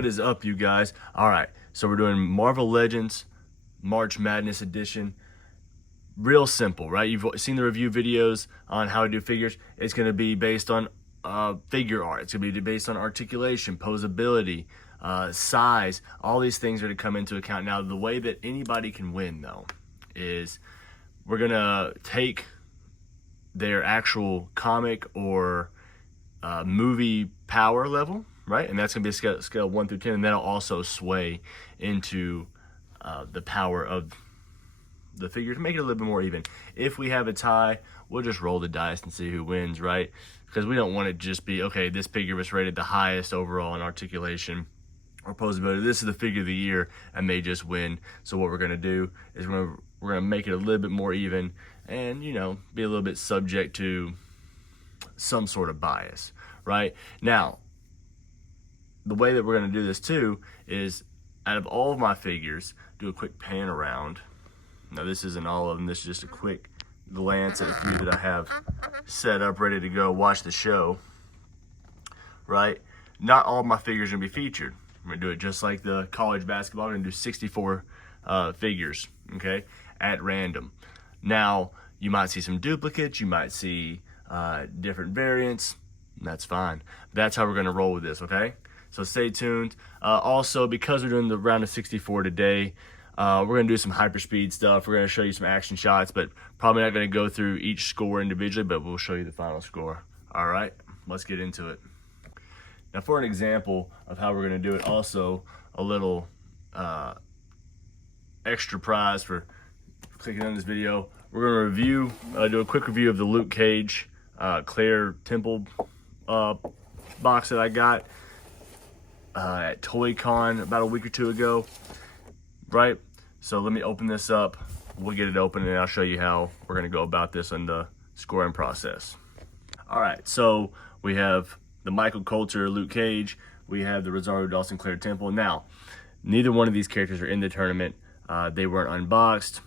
What is up, you guys? All right, so we're doing Marvel Legends March Madness edition. Real simple, right? You've seen the review videos on how to do figures. It's going to be based on figure art. It's going to be based on articulation, posability, size. All these things are to come into account. Now, the way that anybody can win, though, is we're going to take their actual comic or movie power level, right? And that's going to be a scale 1 through 10, and that'll also sway into the power of the figure to make it a little bit more even. If we have a tie, we'll just roll the dice and see who wins, right? Because we don't want it to just be, okay, this figure was rated the highest overall in articulation or posability. This is the figure of the year, and they just win. So what we're going to do is we're going to make it a little bit more even and, you know, be a little bit subject to some sort of bias, right? Now, the way that we're going to do this too is, out of all of my figures, do a quick pan around. Now, this isn't all of them. This is just a quick glance at a few that I have set up, ready to go watch the show, right? Not all of my figures are going to be featured. I'm going to do it just like the college basketball. I'm going to do 64 figures, okay, at random. Now, you might see some duplicates. You might see different variants. That's fine. That's how we're going to roll with this, okay? So stay tuned. Also, because we're doing the round of 64 today, we're going to do some hyperspeed stuff. We're going to show you some action shots, but probably not going to go through each score individually, but we'll show you the final score. All right, let's get into it. Now, for an example of how we're going to do it, also a little extra prize for clicking on this video. We're going to do a quick review of the Luke Cage Claire Temple box that I got at ToyCon about a week or two ago, right? So let me open this up. We'll get it open and I'll show you how we're going to go about this in the scoring process. All right, so we have the Michael Coulter Luke Cage. We have the Rosario Dawson Claire Temple. Now, neither one of these characters are in the tournament. They weren't unboxed.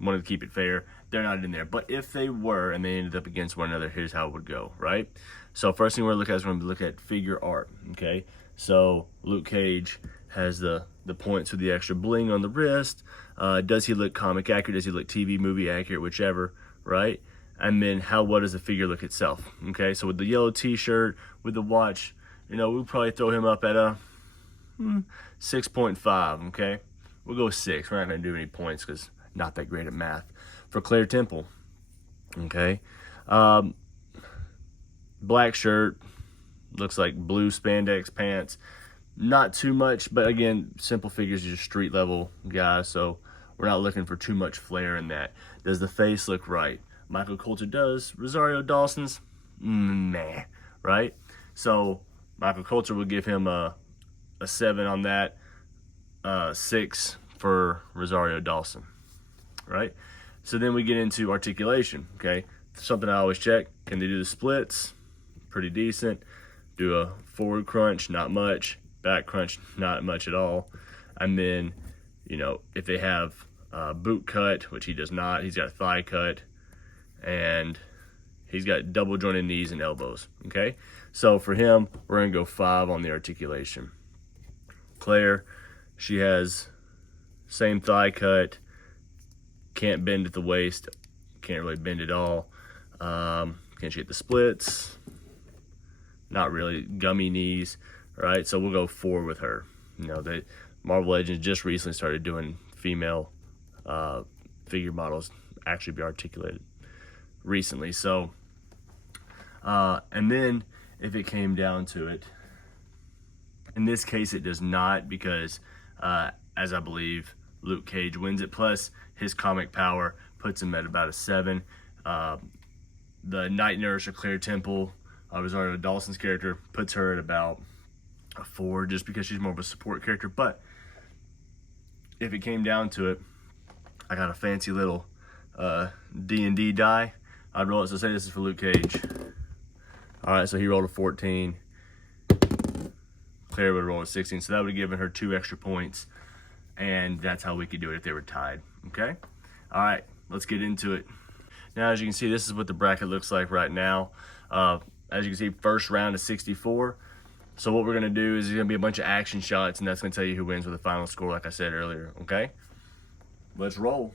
Wanted to keep it fair. They're not in there. But if they were and they ended up against one another, here's how it would go, right? So first thing we're going to look at is we're going to look at figure art, okay? So Luke Cage has the points with the extra bling on the wrist. Does he look comic accurate? Does he look TV movie accurate? Whichever, right? And then what does the figure look itself? Okay, so with the yellow t-shirt, with the watch, you know, we'll probably throw him up at a 6.5, okay? We'll go 6. We're not going to do any points because not that great at math. For Claire Temple, okay? Black shirt, looks like blue spandex pants. Not too much, but again, simple figures are just street level guys, so we're not looking for too much flair in that. Does the face look right? Michael Coulter does. Rosario Dawson's, meh, right? So Michael Coulter will give him a 7 on that, 6 for Rosario Dawson, right? So then we get into articulation, okay? Something I always check. Can they do the splits? Pretty decent. Do a forward crunch, not much. Back crunch, not much at all. And then, you know, if they have boot cut, which he does not, he's got thigh cut, and he's got double jointed knees and elbows, okay? So for him, we're going to go 5 on the articulation. Claire, she has same thigh cut, can't bend at the waist, can't really bend at all. Can she hit the splits? Not really. Gummy knees, right? So we'll go 4 with her. You know, Marvel Legends just recently started doing female figure models actually be articulated recently. So, and then if it came down to it, in this case it does not, because as I believe Luke Cage wins it, plus his comic power puts him at about a 7. The Night Nurse or Claire Temple, Rosario Dawson's character, puts her at about a 4, just because she's more of a support character. But if it came down to it, I got a fancy little D&D die. I'd roll it. So say this is for Luke Cage. All right, so he rolled a 14. Claire would roll a 16, so that would have given her 2 extra points, and that's how we could do it if they were tied, okay? All right, let's get into it. Now, as you can see, this is what the bracket looks like right now. As you can see, first round is 64. So what we're going to do is there's going to be a bunch of action shots, and that's going to tell you who wins with the final score, like I said earlier, okay? Let's roll.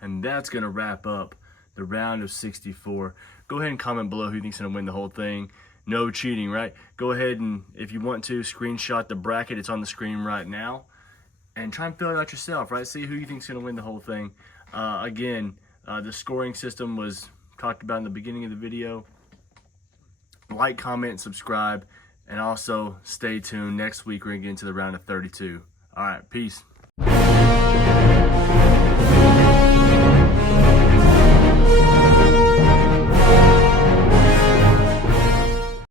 And that's going to wrap up the round of 64. Go ahead and comment below who you think's going to win the whole thing. No cheating, right? Go ahead and, if you want to, screenshot the bracket. It's on the screen right now. And try and fill it out yourself, right? See who you think's going to win the whole thing. The scoring system was talked about in the beginning of the video. Like, comment, subscribe, and also stay tuned. Next week, we're going to get into the round of 32. All right, peace.